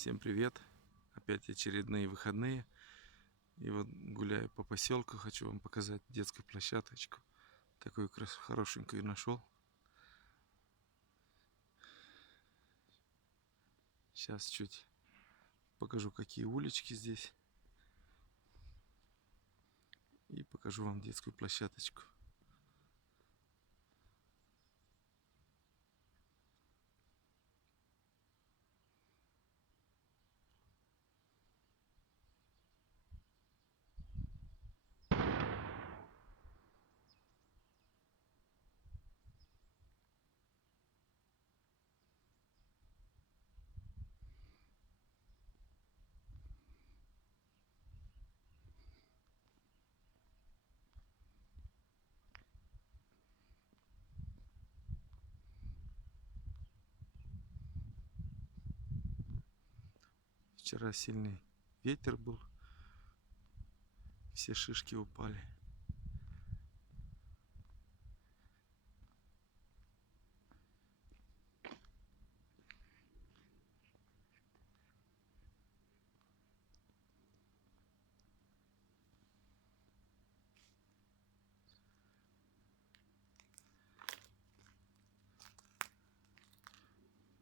Всем привет! Опять очередные выходные. И вот гуляю по поселку, хочу вам показать детскую площадочку. Такую хорошенькую нашел. Сейчас чуть покажу, какие улички здесь. И покажу вам детскую площадочку. Вчера сильный ветер был. Все шишки упали.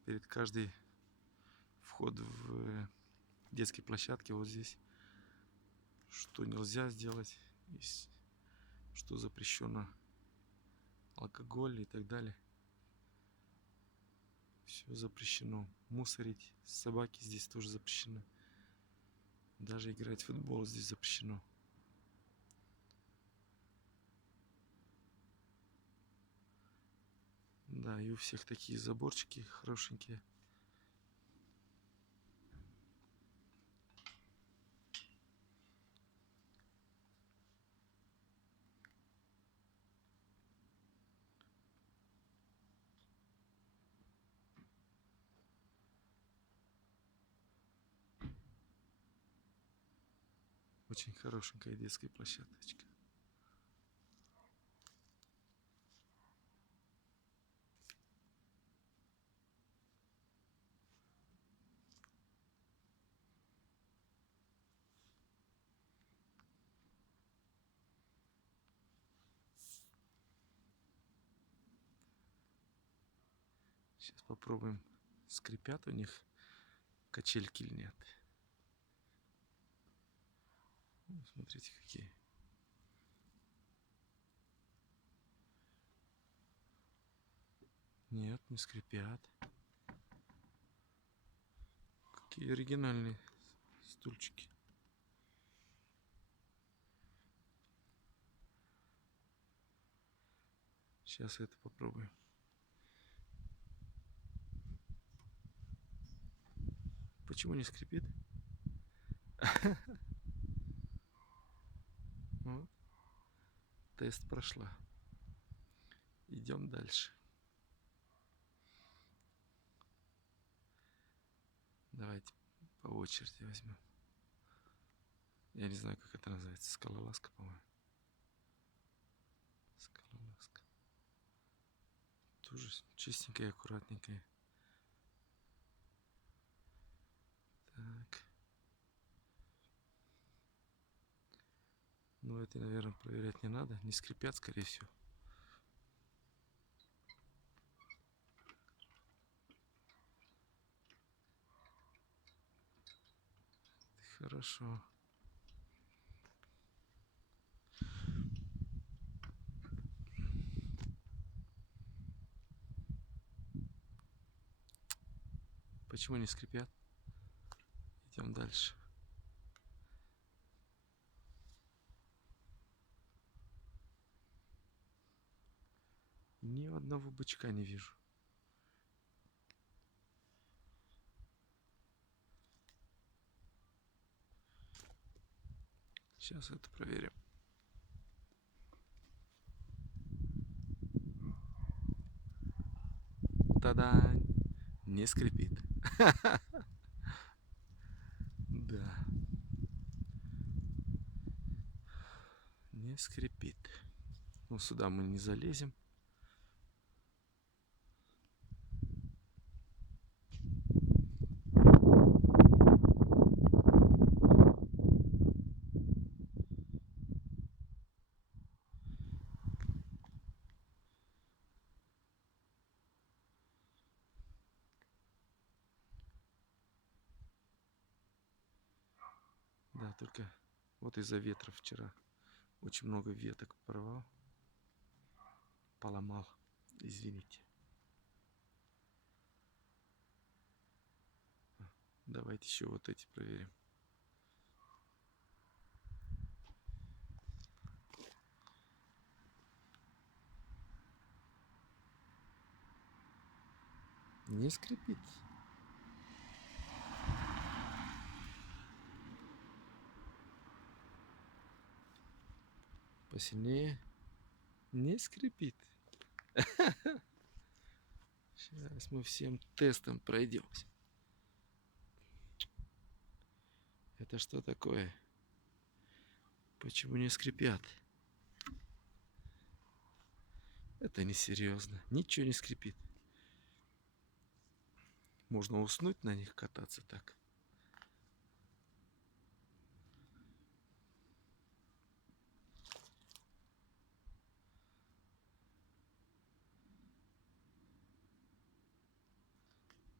Перед каждый вход в детские площадки вот здесь, что нельзя сделать, что запрещено, алкоголь и так далее. Все запрещено. Мусорить, собаки здесь тоже запрещено. Даже играть в футбол здесь запрещено. Да, и у всех такие заборчики хорошенькие. Очень хорошенькая детская площадочка. Сейчас попробуем, скрипят у них качельки или нет. Смотрите, какие. Нет, не скрипят. Какие оригинальные стульчики. Сейчас это попробуем. Почему не скрипит? Вот. Тест прошла. Идем дальше. Давайте по очереди возьмем. Я не знаю, как это называется. Скалолазка, по-моему. Скалолазка. Тоже чистенькая, аккуратненькая. Так. Ну, это, наверное, проверять не надо. Не скрипят, скорее всего. Хорошо. Почему не скрипят? Идем дальше. Ни одного бычка не вижу. Сейчас это проверим. Та-да! Не скрипит. Да. Не скрипит. Ну, сюда мы не залезем. Да, только вот из-за ветра вчера очень много веток порвал. Поломал. Извините. Давайте еще вот эти проверим. Не скрипит. Посильнее. Не скрипит. Сейчас мы всем тестом пройдемся. Это что такое? Почему не скрипят? Это несерьезно. Ничего не скрипит. Можно уснуть на них, кататься так.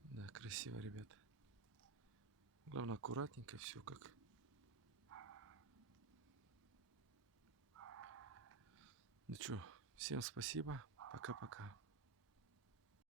Да, красиво, ребята. Главное, аккуратненько все как. Ну что, всем спасибо. Пока-пока.